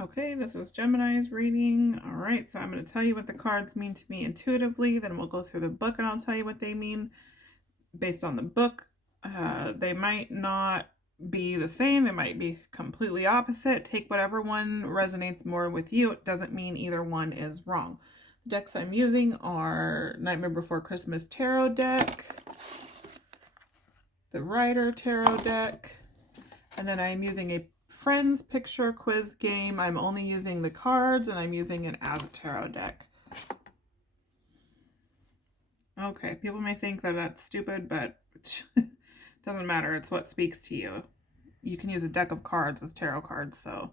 Okay, this is Gemini's reading. All right, so I'm going to tell you what the cards mean to me intuitively. Then we'll go through the book and I'll tell you what they mean based on the book. They might not be the same, they might be completely opposite. Take whatever one resonates more with you. It doesn't mean either one is wrong. The decks I'm using are Nightmare Before Christmas Tarot deck, the Rider Tarot deck, and then I'm using a Friends picture quiz game. I'm only using the cards and I'm using it as a tarot deck. Okay, people may think that that's stupid, but it doesn't matter. It's what speaks to you. You can use a deck of cards as tarot cards, so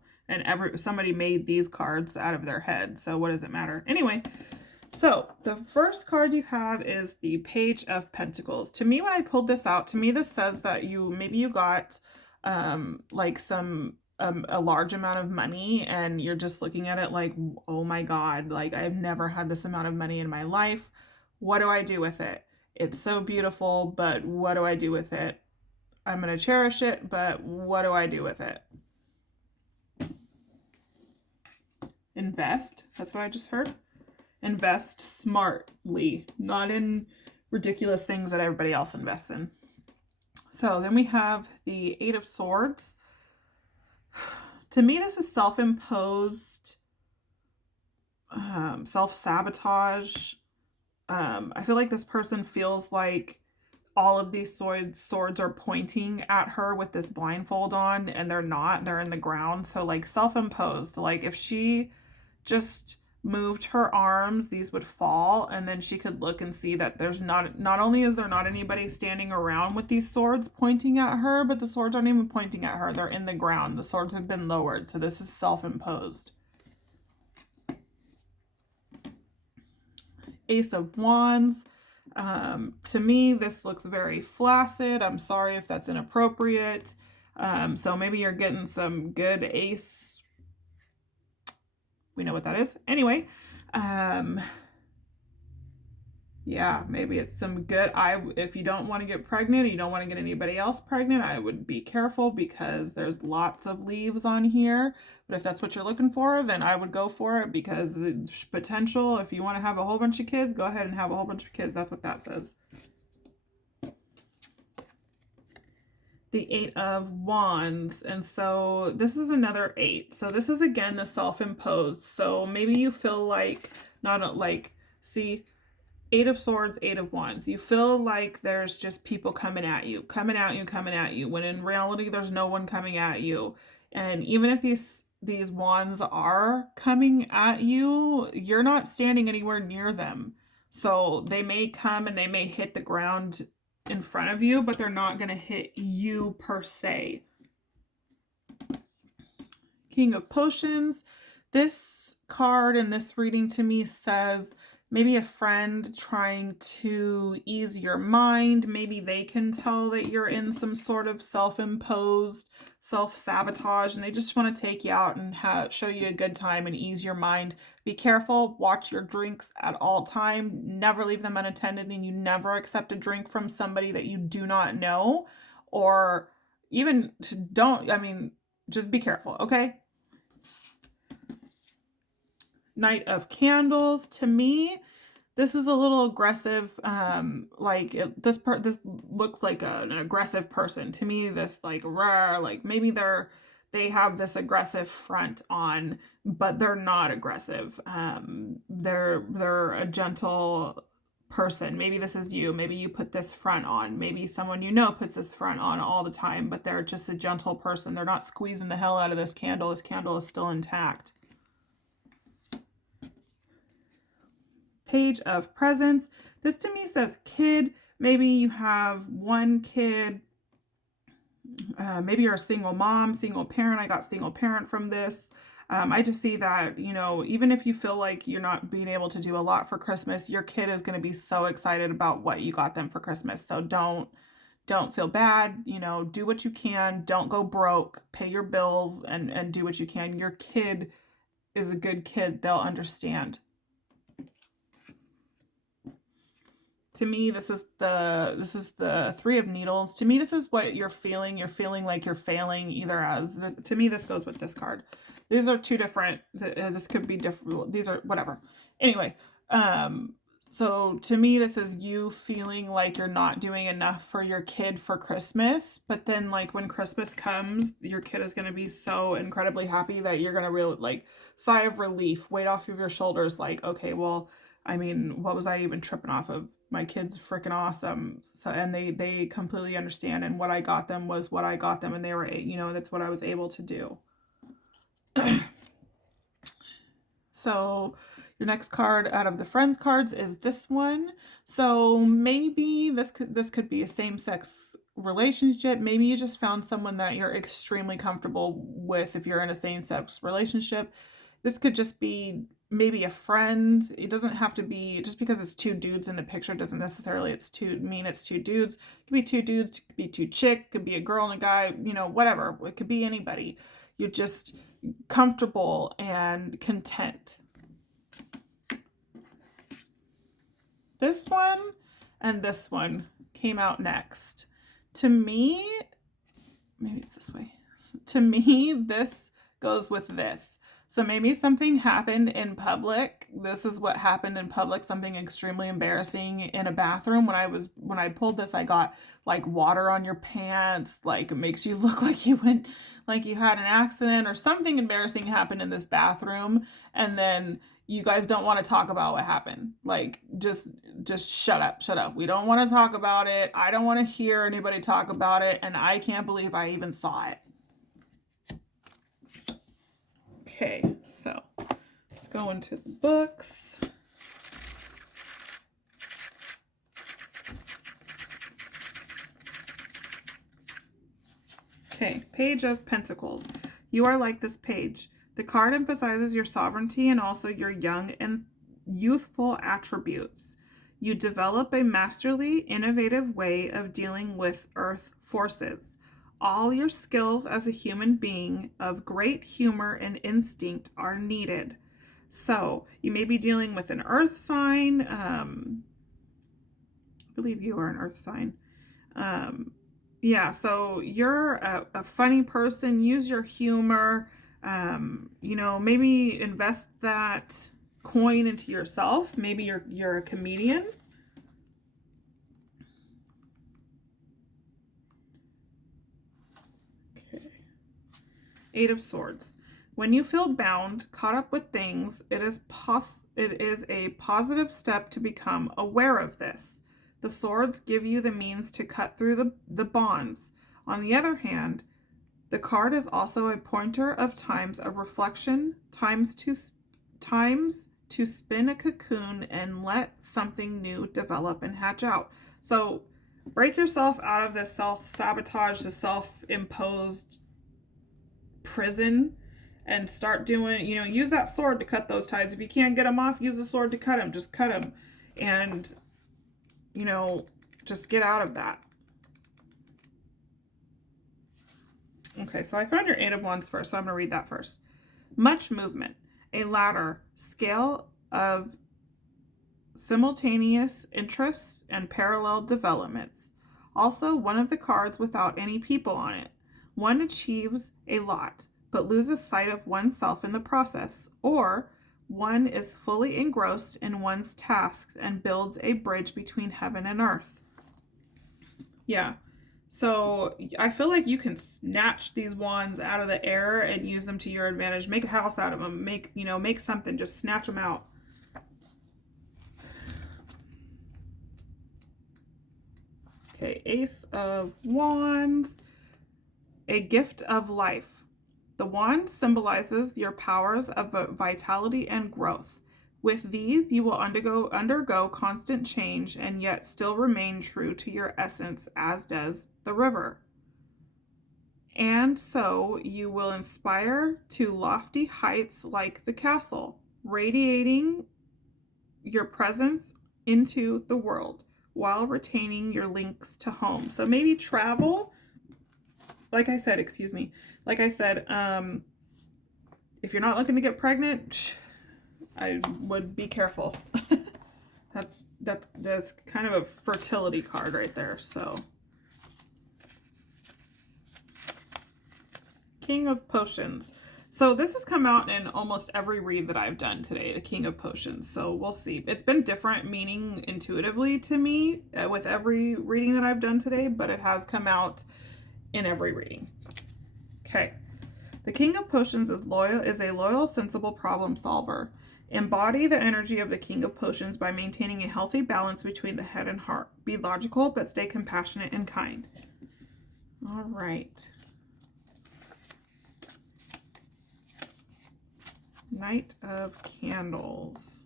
somebody made these cards out of their head, so what does it matter? Anyway, so the first card you have is the Page of Pentacles. To me, when I pulled this out, to me this says that maybe you got like a large amount of money and you're just looking at it like, oh my God, like I've never had this amount of money in my life. What do I do with it? It's so beautiful, but what do I do with it? I'm going to cherish it, but what do I do with it? Invest. That's what I just heard. Invest smartly, not in ridiculous things that everybody else invests in. So then we have the Eight of Swords. To me, this is self-imposed, self-sabotage. I feel like this person feels like all of these swords are pointing at her with this blindfold on, and they're not. They're in the ground. So like self-imposed. Like if she just moved her arms, these would fall, and then she could look and see that there's not only is there not anybody standing around with these swords pointing at her, but the swords aren't even pointing at her. They're in the ground. The swords have been lowered. So this is self-imposed. Ace of Wands. To me, this looks very flaccid. I'm sorry if that's inappropriate. So maybe you're getting some good ace. We know what that is. Anyway, yeah, maybe it's some good. If you don't want to get pregnant, you don't want to get anybody else pregnant, I would be careful because there's lots of leaves on here. But if that's what you're looking for, then I would go for it because it's potential. If you want to have a whole bunch of kids, go ahead and have a whole bunch of kids. That's what that says. The Eight of Wands, and so this is another 8. So this is again the self-imposed. So maybe you feel like see, 8 of Swords, 8 of Wands. You feel like there's just people coming at you, when in reality there's no one coming at you. And even if these wands are coming at you, you're not standing anywhere near them. So they may come and they may hit the ground in front of you, but they're not going to hit you per se. King of Potions. This card in this reading to me says maybe a friend trying to ease your mind. Maybe they can tell that you're in some sort of self-imposed self-sabotage and they just want to take you out and show you a good time and ease your mind. Be careful. Watch your drinks at all time. Never leave them unattended, and you never accept a drink from somebody that you do not know, or even just be careful, okay? Knight of Candles. To me, this is a little aggressive. This looks like an aggressive person. To me, this maybe they have this aggressive front on, but they're not aggressive. They're a gentle person. Maybe this is you. Maybe you put this front on. Maybe someone you know puts this front on all the time, but they're just a gentle person. They're not squeezing the hell out of this candle. This candle is still intact. Page of Presents. This to me says kid. Maybe you have one kid. Maybe you're a single mom, single parent. I got single parent from this. I just see that, even if you feel like you're not being able to do a lot for Christmas, your kid is going to be so excited about what you got them for Christmas. So don't feel bad. Do what you can. Don't go broke. Pay your bills and do what you can. Your kid is a good kid. They'll understand. To me, this is the Three of Needles. To me, this is what you're feeling. You're feeling like you're failing either as, to me, this goes with this card. These are two different, this could be different. These are whatever. Anyway, so to me, this is you feeling like you're not doing enough for your kid for Christmas. But then like when Christmas comes, your kid is going to be so incredibly happy that you're going to really like sigh of relief, weight off of your shoulders. Like, okay, well, I mean, what was I even tripping off of? My kid's freaking awesome. So, and they completely understand. And what I got them was what I got them. And they were, you know, that's what I was able to do. So your next card out of the friends cards is this one. So maybe this could be a same-sex relationship. Maybe you just found someone that you're extremely comfortable with if you're in a same-sex relationship. This could just be maybe a friend. It doesn't have to be, just because it's two dudes in the picture doesn't necessarily mean it's two dudes. It could be two dudes, it could be two chicks, could be a girl and a guy, you know, whatever. It could be anybody. You're just comfortable and content. This one and this one came out next. To me, maybe it's this way. To me, this goes with this. So maybe something happened in public. This is what happened in public, something extremely embarrassing in a bathroom. When I pulled this, I got like water on your pants, like it makes you look like you had an accident or something embarrassing happened in this bathroom, and then you guys don't want to talk about what happened. Like just shut up. We don't want to talk about it. I don't want to hear anybody talk about it, and I can't believe I even saw it. Okay, so let's go into the books. Okay, Page of Pentacles. You are like this page. The card emphasizes your sovereignty and also your young and youthful attributes. You develop a masterly, innovative way of dealing with earth forces. All your skills as a human being of great humor and instinct are needed. So you may be dealing with an earth sign. I believe you are an earth sign. Yeah, so you're a funny person. Use your humor. You know, maybe invest that coin into yourself. Maybe you're a comedian. Eight of Swords. When you feel bound, caught up with things, it is a positive step to become aware of this. The swords give you the means to cut through the bonds. On the other hand, the card is also a pointer of times of reflection, times to spin a cocoon and let something new develop and hatch out. So break yourself out of this self-sabotage, the self-imposed prison, and start doing, you know, use that sword to cut those ties. If you can't get them off, use the sword to cut them. Just cut them. And, you know, just get out of that. Okay, so I found your Eight of Wands first, so I'm going to read that first. Much movement. A ladder. Scale of simultaneous interests and parallel developments. Also, one of the cards without any people on it. One achieves a lot, but loses sight of oneself in the process, or one is fully engrossed in one's tasks and builds a bridge between heaven and earth. Yeah, so I feel like you can snatch these wands out of the air and use them to your advantage. Make a house out of them. Make something. Just snatch them out. Okay, Ace of Wands. A gift of life. The wand symbolizes your powers of vitality and growth. With these, you will undergo constant change and yet still remain true to your essence, as does the river. And so you will inspire to lofty heights like the castle, radiating your presence into the world while retaining your links to home. So maybe travel. Like I said, if you're not looking to get pregnant, I would be careful. that's kind of a fertility card right there. So King of Potions. So this has come out in almost every read that I've done today, the King of Potions. So we'll see. It's been different meaning intuitively to me with every reading that I've done today, but it has come out in every reading. Okay. The King of Potions is a loyal, sensible problem solver. Embody the energy of the King of Potions by maintaining a healthy balance between the head and heart. Be logical, but stay compassionate and kind. All right. Knight of Candles.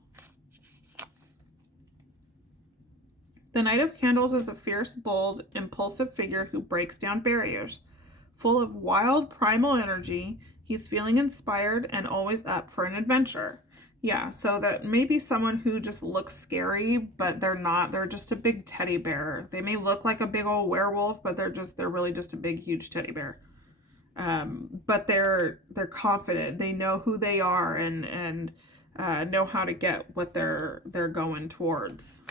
The Knight of Candles is a fierce, bold, impulsive figure who breaks down barriers. Full of wild, primal energy, he's feeling inspired and always up for an adventure. Yeah, so that may be someone who just looks scary, but they're not. They're just a big teddy bear. They may look like a big old werewolf, but they're really just a big, huge teddy bear. But they're confident. They know who they are and know how to get what they're going towards.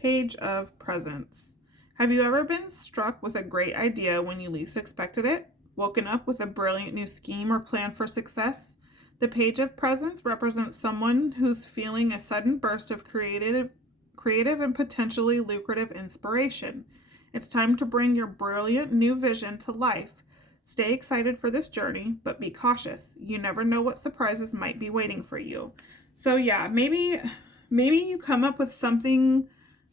Page of Presents. Have you ever been struck with a great idea when you least expected it? Woken up with a brilliant new scheme or plan for success? The Page of Presents represents someone who's feeling a sudden burst of creative and potentially lucrative inspiration. It's time to bring your brilliant new vision to life. Stay excited for this journey, but be cautious. You never know what surprises might be waiting for you. So yeah, maybe you come up with something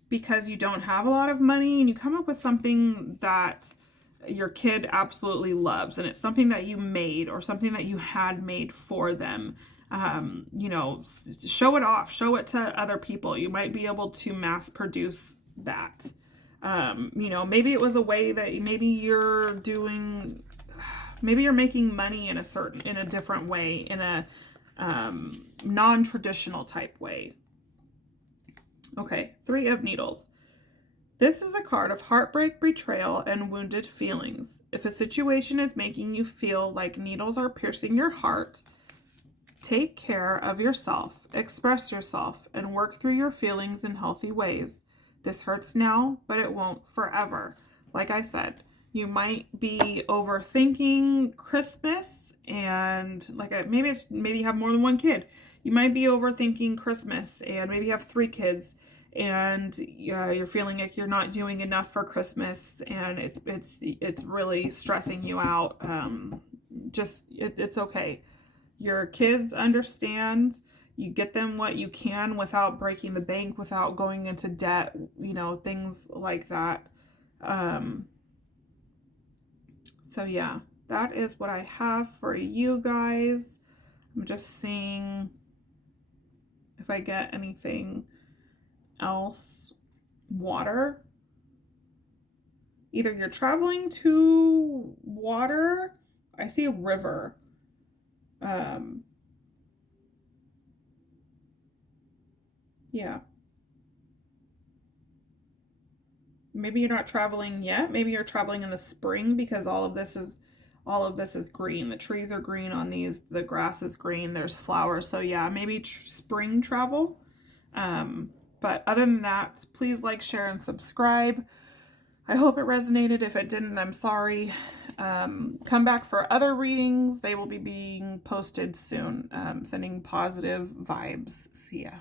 because you don't have a lot of money, and you come up with something that your kid absolutely loves, and it's something that you made or something that you had made for them. You know, show it off, show it to other people. You might be able to mass produce that. You know, maybe it was a way that maybe you're making money in a different way, in a non-traditional type way. Okay, Three of Needles. This is a card of heartbreak, betrayal, and wounded feelings. If a situation is making you feel like needles are piercing your heart, take care of yourself, express yourself, and work through your feelings in healthy ways. This hurts now, but it won't forever. Like I said, you might be overthinking Christmas, and maybe you have more than one kid. You might be overthinking Christmas, and maybe you have 3 kids, and you're feeling like you're not doing enough for Christmas, and it's really stressing you out. It's okay. Your kids understand. You get them what you can without breaking the bank, without going into debt, you know, things like that. So yeah, that is what I have for you guys. I'm just seeing if I get anything else. Water. Either you're traveling to water. I see a river. Yeah. Maybe you're not traveling yet. Maybe you're traveling in the spring, because all of this is green. The trees are green on these. The grass is green. There's flowers. So yeah, maybe spring travel. But other than that, please like, share, and subscribe. I hope it resonated. If it didn't, I'm sorry. Come back for other readings. They will be being posted soon. Sending positive vibes. See ya.